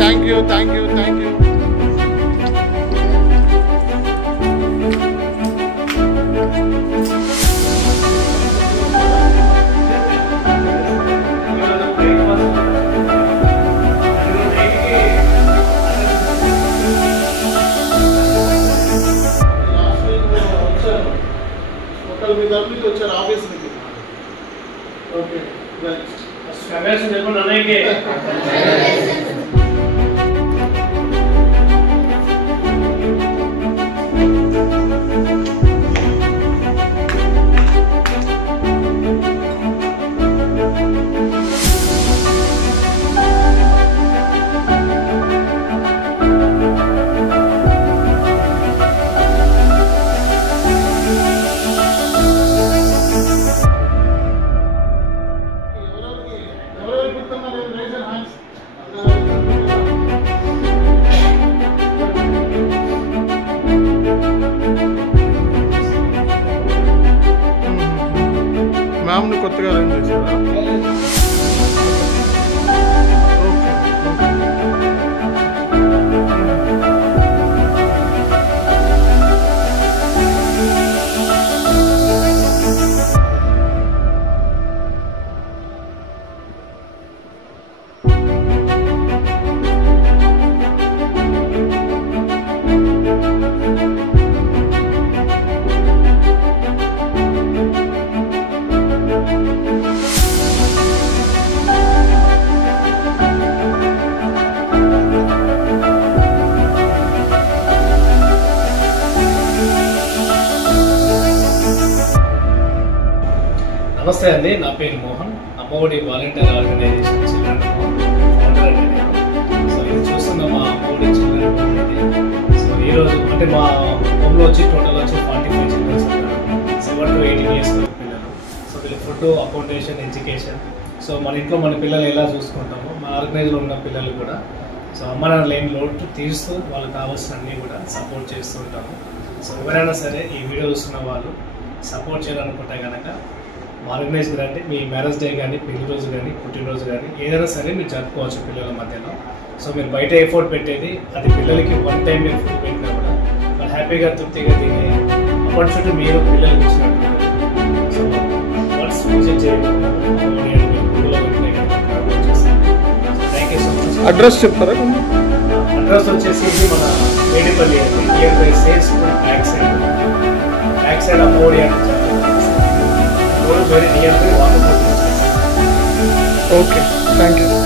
Thank you thank you thank you. మీ తరపుకి వచ్చారు ఆఫీస్కి. ఓకే చెప్పండి అన్నయ్యకి. మ్యామ్ని కొత్తగా అరేంజ్ చేశారా? నమస్తే అండి, నా పేరు Mohan. Amma Odi volunteer organization children founder అండి నేను. సో ఇది చూస్తున్న మా అమ్మఒడి చిల్డ్రన్ అనేది. సో ఈరోజు అంటే మా హోమ్లో వచ్చి టోటల్ వచ్చి 45 చిల్డ్రన్స్ ఉన్నారు. 7 to 18 years పిల్లలు. సో వీళ్ళ ఫుడ్, అకామిడేషన్, ఎడ్యుకేషన్. సో మన ఇంట్లో మన పిల్లలు ఎలా చూసుకుంటామో మా ఆర్గనైజ్లో ఉన్న పిల్లలు కూడా సో అమ్మ నాన్న లేని లోటు తీరుస్తూ వాళ్ళకి కావాల్సిన అన్నీ కూడా సపోర్ట్ చేస్తూ ఉంటాము. సో ఎవరైనా సరే ఈ వీడియో చూస్తున్న వాళ్ళు సపోర్ట్ చేయాలనుకుంటే కనుక ఆర్గనైజ్ అంటే మీ మ్యారేజ్ డే కానీ, పెళ్లి రోజు కానీ, పుట్టినరోజు కానీ ఏదైనా సరే మీరు జరుపుకోవచ్చు పిల్లల మధ్యలో. సో మీరు బయట ఎఫోర్ట్ పెట్టేది అది పిల్లలకి వన్ టైం మీరు ఫుడ్ పెట్టినా కూడా వాళ్ళు హ్యాపీగా తృప్తిగా తినే ఆపర్చునిటీ మీరు పిల్లలకి ఇచ్చినట్టు. సో వర్డ్స్ విజిట్ చేయడం thank you so much. Address చెప్తారా? అడ్రస్ వచ్చేసి మన మేడిపల్లి అండి, near by sales back side Amma Odi అంటే very near to water. Okay, thank you.